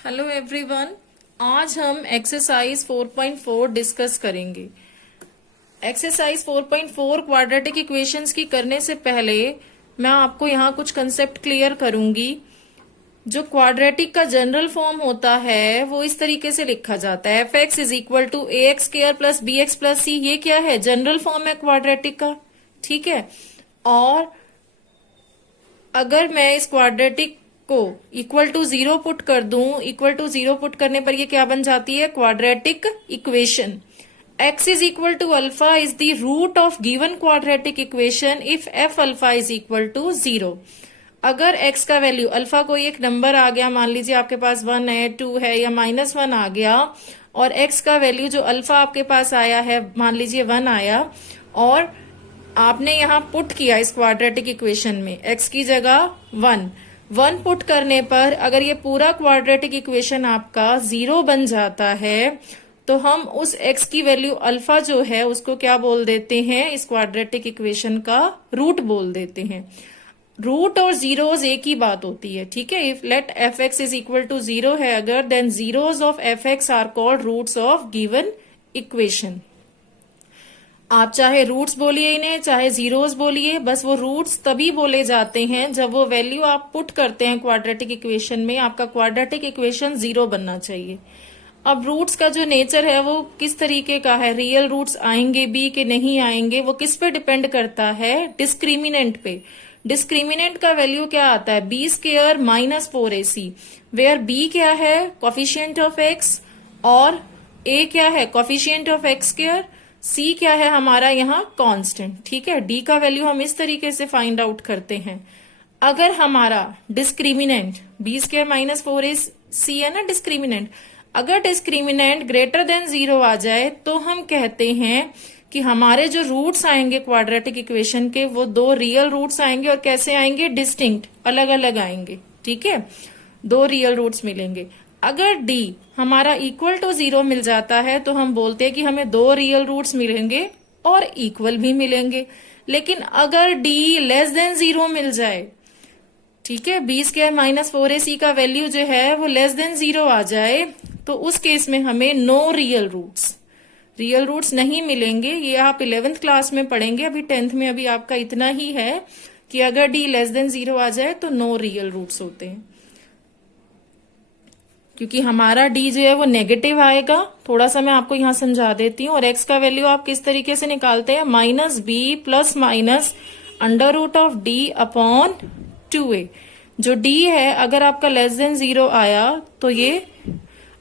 Hello everyone. आज हम exercise 4.4 discuss करेंगे। एक्सरसाइज 4.4 क्वाड्रेटिक इक्वेशंस की करने से पहले मैं आपको यहाँ कुछ कंसेप्ट क्लियर करूंगी। जो क्वाड्रेटिक का जनरल फॉर्म होता है वो इस तरीके से लिखा जाता है, F X is equal to A X square plus B X plus C. ये क्या है? जनरल फॉर्म है क्वाड्रेटिक का। ठीक है। और अगर मैं इस क्वाड्रेटिक को इक्वल टू जीरो पुट कर दूं, इक्वल टू जीरो पुट करने पर ये क्या बन जाती है? Quadratic equation. x is equal to alpha is the root of given quadratic equation if F alpha is equal to zero. अगर x का वैल्यू, अल्फा कोई एक नंबर आ गया, मान लीजिए आपके पास 1 है, 2 है या -1 आ गया, और x का वैल्यू जो अल्फा आपके पास आया है, मान लीजिए 1 आया, और आपने यहाँ पुट किया इस क्वाड्रेटिक इक्वेशन में x की जगह 1 पुट करने पर अगर ये पूरा क्वाड्रेटिक इक्वेशन आपका 0 बन जाता है तो हम उस x की वैल्यू अल्फा जो है उसको क्या बोल देते हैं? इस क्वाड्रेटिक इक्वेशन का रूट बोल देते हैं। रूट और जीरोस एक ही बात होती है। ठीक है। If let F X is equal to 0 है अगर, then zeros of F X are called roots of given equation. आप चाहे रूट्स बोलिए इन्हें, चाहे जीरोस बोलिए, बस वो रूट्स तभी बोले जाते हैं जब वो वैल्यू आप पुट करते हैं क्वाड्रेटिक इक्वेशन में। आपका क्वाड्रेटिक इक्वेशन 0 बनना चाहिए। अब रूट्स का जो नेचर है वो किस तरीके का है, रियल रूट्स आएंगे भी कि नहीं आएंगे, वो किस पे डिपेंड करता है? डिस्क्रिमिनेंट पे। डिस्क्रिमिनेंट का वैल्यू क्या आता है? B square minus 4ac, where B क्या है? कोफिशिएंट ऑफ एक्स, और ए क्या है? Coefficient of X square, C क्या है हमारा यहाँ? कांस्टेंट। ठीक है। डी का वैल्यू हम इस तरीके से फाइंड आउट करते हैं। अगर हमारा discriminant B square minus 4ac है ना डिस्क्रिमिनेंट, अगर डिस्क्रिमिनेंट ग्रेटर देन 0 आ जाए तो हम कहते हैं कि हमारे जो रूट्स आएंगे क्वाड्रेटिक इक्वेशन के वो 2 रियल रूट्स आएंगे। और कैसे आएंगे? डिस्टिंक्ट, अलग अलग आएंगे। ठीक है। 2 रियल रूट्स मिलेंगे। अगर d हमारा इक्वल टू 0 मिल जाता है तो हम बोलते हैं कि हमें 2 रियल रूट्स मिलेंगे और इक्वल भी मिलेंगे। लेकिन अगर d लेस देन 0 मिल जाए, ठीक है, बी स्क्वायर माइनस 4ac का वैल्यू जो है वो लेस देन 0 आ जाए, तो उस केस में हमें नो रियल रूट्स नहीं मिलेंगे। ये आप 11th क्लास में पढ़ेंगे। अभी 10th में अभी आपका इतना ही है कि अगर d लेस देन 0 आ जाए तो नो रियल रूट्स होते हैं, क्योंकि हमारा d जो है वो नेगेटिव आएगा। थोड़ा सा मैं आपको यहां समझा देती हूँ। और x का वैल्यू आप किस तरीके से निकालते हैं? Minus B plus minus under root of d upon 2a। जो d है अगर आपका लेस देन 0 आया तो ये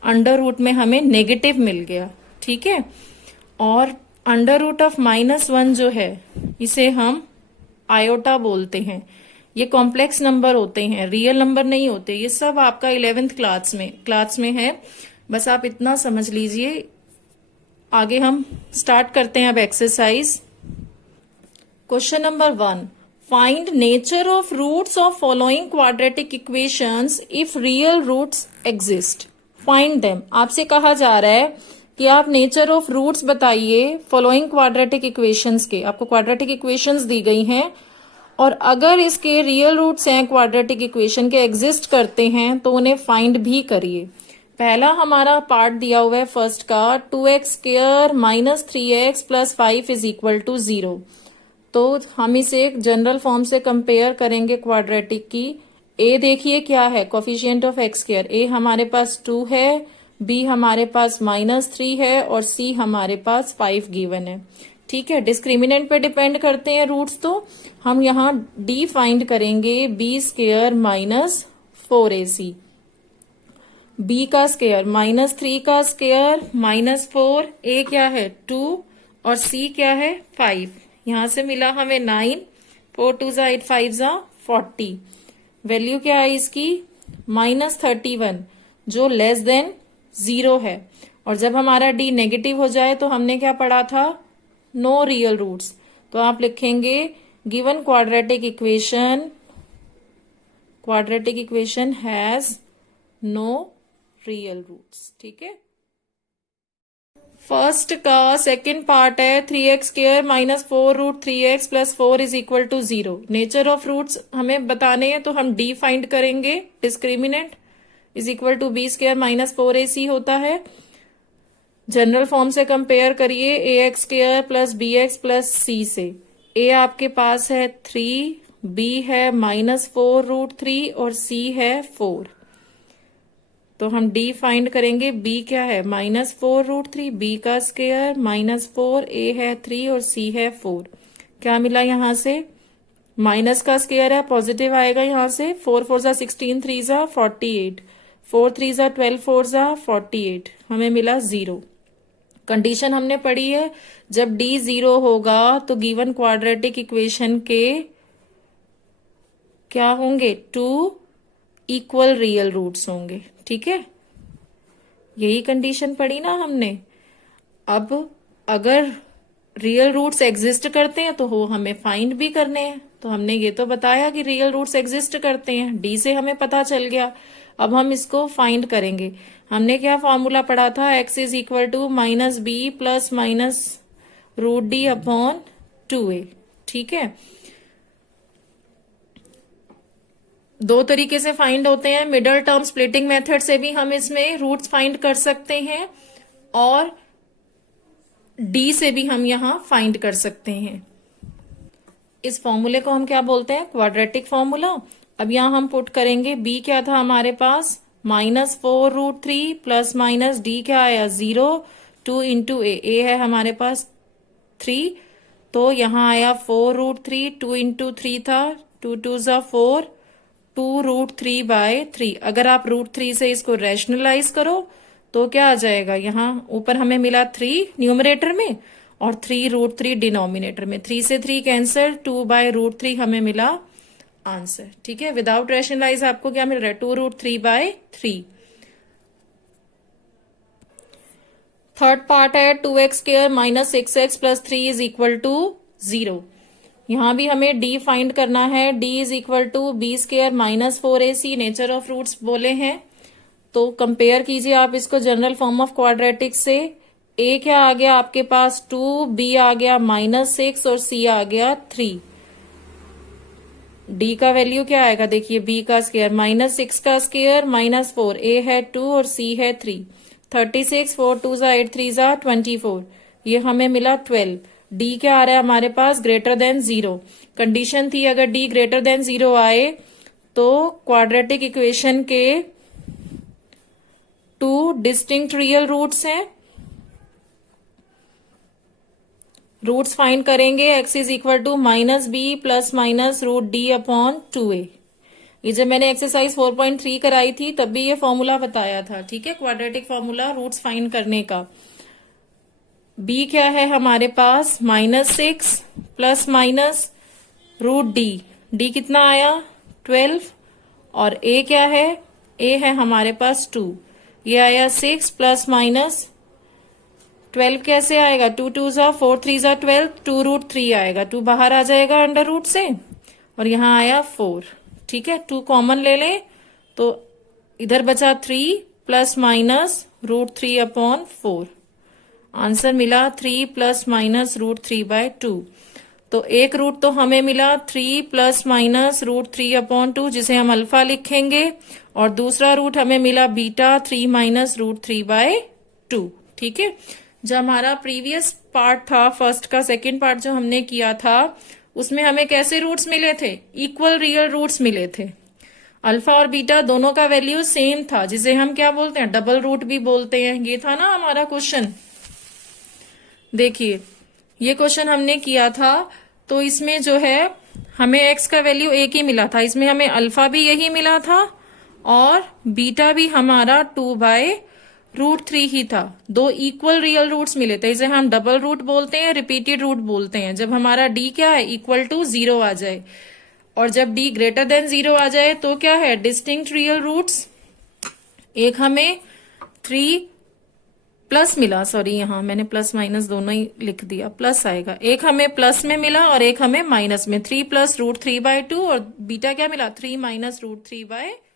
अंडर रूट में हमें नेगेटिव मिल गया। ठीक है। और अंडर रूट ऑफ -1 जो है इसे हम आयोटा बोलते हैं। ये कॉम्प्लेक्स नंबर होते हैं, रियल नंबर नहीं होते। ये सब आपका 11th क्लास में है। बस आप इतना समझ लीजिए। आगे हम स्टार्ट करते हैं अब exercise. Question number 1, find nature of roots of following quadratic equations if real roots exist. Find them. आपसे कहा जा रहा है कि आप नेचर ऑफ रूट्स बताइए फॉलोइंग क्वाड्रेटिक इक्वेशंस के। आपको क्वाड्रेटिक इक्वेशंस दी गई हैं और अगर इसके रियल रूट्स हैं क्वाड्रेटिक इक्वेशन के, एग्जिस्ट करते हैं, तो उन्हें फाइंड भी करिए। पहला हमारा पार्ट दिया हुआ है फर्स्ट का, 2x square minus 3x plus 5 is equal to 0। तो हम इसे एक जनरल फॉर्म से कंपेयर करेंगे क्वाड्रेटिक की। a देखिए क्या है? Coefficient of x square. a हमारे पास 2 है, b हमारे पास -3 है और c हमारे पास 5 गिवन है। ठीक है। डिस्क्रिमिनेंट पे डिपेंड करते हैं रूट्स, तो हम यहाँ d फाइंड करेंगे, B square minus 4ac, b का स्क्वायर -3 का स्क्वायर -4, a क्या है 2 और c क्या है 5। यहां से मिला हमें 9, 4 2 जा 8 5 जा 40। वैल्यू क्या है इसकी? -31, जो लेस देन 0 है। और जब हमारा d नेगेटिव हो जाए तो हमने क्या पढ़ा था? No real roots. तो आप लिखेंगे given quadratic equation has no real roots. ठीक है। फर्स्ट का सेकंड पार्ट है 3x square minus 4 root 3x plus 4 is equal to 0। Nature of roots हमें बताने हैं तो हम d फाइंड करेंगे discriminant. Is equal to B square minus 4ac होता है। जनरल फॉर्म से कंपेयर करिए A X square plus B X plus सी से। ए आपके पास है 3, बी है -4√3 और सी है 4। तो हम डी फाइंड करेंगे। बी क्या है -4√3, बी का स्क्वायर -4, ए है 3 और सी है 4। क्या मिला यहां से? माइनस का स्क्वायर है, पॉजिटिव आएगा यहां से। 4 4 जा 16, 3 जा 48, 4 3 जा 12, 4 जा 48, हमें मिला 0। कंडीशन हमने पढ़ी है, जब डी 0 होगा तो गिवन क्वाड्रेटिक इक्वेशन के क्या होंगे? 2 इक्वल रियल रूट्स होंगे। ठीक है, यही कंडीशन पढ़ी ना हमने। अब अगर रियल रूट्स एग्जिस्ट करते हैं तो वो हमें फाइंड भी करने हैं। तो हमने ये तो बताया कि रियल रूट्स एग्जिस्ट करते हैं, डी से हमें पता चल गया। अब हम इसको फाइंड करेंगे। हमने क्या फॉर्मूला पढ़ा था? x is equal to -b plus -√d upon 2a। ठीक है, दो तरीके से फाइंड होते हैं। मिडल टर्म स्प्लिटिंग मेथड से भी हम इसमें रूट्स फाइंड कर सकते हैं और डी से भी हम यहां फाइंड कर सकते हैं। इस फॉर्मूले को हम क्या बोलते हैं? Quadratic formula. अब यहां हम पुट करेंगे b क्या था हमारे पास? -4√3 प्लस माइनस डी क्या आया? 0, 2 इंटू ए है हमारे पास 3, तो यहां आया 4√3, 2 इंटू 3 था, 2 2 जा 4, 2√3/3। अगर आप √3 से इसको रैशनलाइज करो तो क्या आ जाएगा? यहाँ ऊपर हमें मिला 3 न्यूमरेटर में और 3√3 डिनोमिनेटर में। 3 से 3 कैंसिल, 2/√3 हमें मिला आंसर। ठीक है, विदाउट रैशनलाइज आपको क्या मिल रहा है? 2√3/3। थर्ड पार्ट है 2x square minus 6x plus 3 is equal to 0। यहां भी हमें d फाइंड करना है। d is equal to B square -4ac, nature of roots बोले हैं। तो कंपेयर कीजिए आप इसको जनरल फॉर्म ऑफ क्वाड्रेटिक से। a क्या आ गया आपके पास? 2, b आ गया -6 और c आ गया 3। d का वैल्यू क्या आएगा? देखिए b का स्क्वायर -6 का स्क्वायर -4, a है 2 और c है 3। 36, 4 2 जा 8, 3 जा 24, ये हमें मिला 12। d क्या आ रहा है हमारे पास? Greater than 0। कंडीशन थी अगर d ग्रेटर देन 0 आए तो क्वाड्रेटिक इक्वेशन के 2 डिस्टिंक्ट रियल रूट्स हैं। रूट्स फाइंड करेंगे। x is equal to -b plus -√d upon 2a। ये जब मैंने एक्सरसाइज 4.3 कराई थी तब भी ये फॉर्मूला बताया था। ठीक है, क्वाड्रेटिक फॉर्मूला रूट्स फाइंड करने का। b क्या है हमारे पास? -6 प्लस -√d। d कितना आया? 12। और a क्या है? a है हमारे पास 2, ये आया 6 प्लस -12 कैसे आएगा? 2 2 जा 4, 3 जा 12, 2√3 आएगा। 2 बाहर आ जाएगा अंडर रूट से और यहाँ आया 4। ठीक है, 2 कॉमन ले लें तो इधर बचा 3 प्लस -√3 अपॉन 4। आंसर मिला 3 प्लस -√3/2। तो एक रूट तो हमें मिला 3 प्लस -√3 अपॉन 2, जिसे हम अल्फा लिखेंगे, और दूसरा रूट हमें मिला बीटा 3 -√3/2। ठीक है, जो हमारा प्रीवियस पार्ट था फर्स्ट का, सेकंड पार्ट जो हमने किया था उसमें हमें कैसे रूट्स मिले थे? इक्वल रियल रूट्स मिले थे। अल्फा और बीटा दोनों का वैल्यू सेम था, जिसे हम क्या बोलते हैं? डबल रूट भी बोलते हैं। ये था ना हमारा क्वेश्चन। देखिए, ये क्वेश्चन हमने किया था तो इसमें जो है हमें x का वैल्यू एक ही मिला था। इसमें हमें अल्फा भी यही मिला था और बीटा भी हमारा 2/√3 ही था। दो इक्वल रियल रूट्स मिले थे, इसे हम डबल रूट बोलते हैं, रिपीटेड रूट बोलते हैं। जब हमारा d क्या है? इक्वल टू 0 आ जाए, और जब d ग्रेटर देन 0 आ जाए तो क्या है? Distinct real roots. एक हमें 3 प्लस मिला, सॉरी यहाँ मैंने प्लस माइनस दोनों ही लिख दिया, प्लस आएगा। एक हमें प्लस में मिला और एक हमें माइनस में। 3 प्लस √3/2 और बीटा क्या मिला? 3 -√3/2।